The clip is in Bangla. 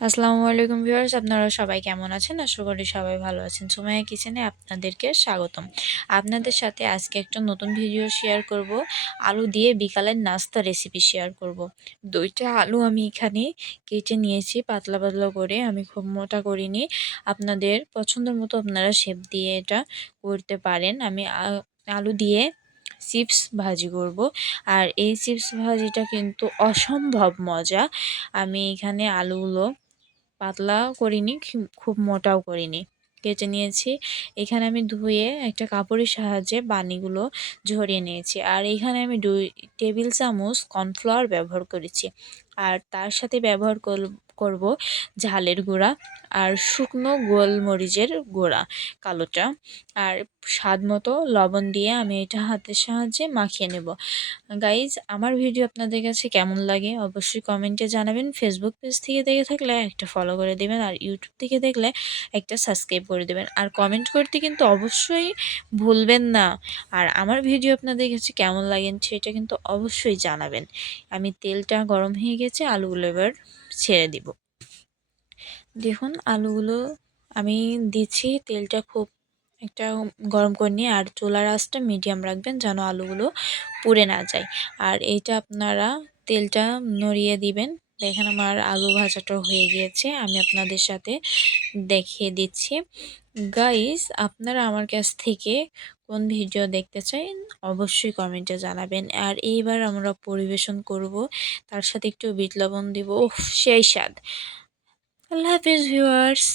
আসসালামু আলাইকুম ভিউয়ার্স, আপনারা সবাই কেমন আছেন? আশা করি সবাই ভালো আছেন। সুমাইয়া কিচেনে আপনাদেরকে স্বাগতম। আপনাদের সাথে আজকে একটা নতুন ভিডিও শেয়ার করব। আলু দিয়ে বিকালের নাস্তা রেসিপি শেয়ার করব। দুইটা আলু আমি এখানে কেটে নিয়েছি, পাতলা পাতলা করে। আমি খুব মোটা করিনি। আপনাদের পছন্দের মতো আপনারা শেপ দিয়ে এটা করতে পারেন। আমি আলু দিয়ে চিপস ভাজি করব। আর এই চিপস ভাজিটা কিন্তু অসম্ভব মজা। আমি এখানে আলুগুলো পাতলা করিনি খুব মোটাও করিনি। কেটে নিয়েছি। এখানে আমি ধুয়ে একটা কাপড়ের সাহায্যে বানিগুলো ঝরিয়ে নিয়েছি। আর এখানে আমি দুই টেবিল চামচ কর্নফ্লাওয়ার ব্যবহার করেছি। আর তার সাথে ব্যবহার করব ঝালের গুঁড়া আর শুকনো গোলমরিচের গুঁড়া কালোটা। আর স্বাদ মতো লবণ দিয়ে আমি এটা হাতের সাহায্যে মাখিয়ে নেব। গাইজ আমার ভিডিও আপনাদের কাছে কেমন লাগে অবশ্যই কমেন্টে জানাবেন। ফেসবুক পেজ থেকে দেখে থাকলে একটা ফলো করে দেবেন আর ইউটিউব থেকে দেখলে একটা সাবস্ক্রাইব করে দেবেন। আর কমেন্ট করতে কিন্তু অবশ্যই ভুলবেন না। আর আমার ভিডিও আপনাদের কাছে কেমন লাগেন সেটা কিন্তু অবশ্যই জানাবেন। আমি তেলটা গরম হয়ে গেছে, আলুগুলো এবার ছেড়ে দিব। দেখুন, আলুগুলো আমি দিচ্ছি, তেলটা খুব একটা গরম করে নিয়ে, আর চুলার আঁচটা মিডিয়াম রাখবেন যেন আলুগুলো পুড়ে না যায়। আর এইটা আপনারা তেলটা নড়িয়ে দিবেন। দেখেন আমার আলু ভাজাটা হয়ে গিয়েছে, আমি আপনাদের সাথে দেখিয়ে দিচ্ছি। গাইস আপনারা আমার কাছ থেকে কোন ভিডিও দেখতে চাই অবশ্যই কমেন্টে জানাবেন। আর এইবার আমরা পরিবেশন করব, তার সাথে একটু বিট লবণ দিব সেই স্বাদ। আল্লাহ হাফিজ ভিউয়ার্স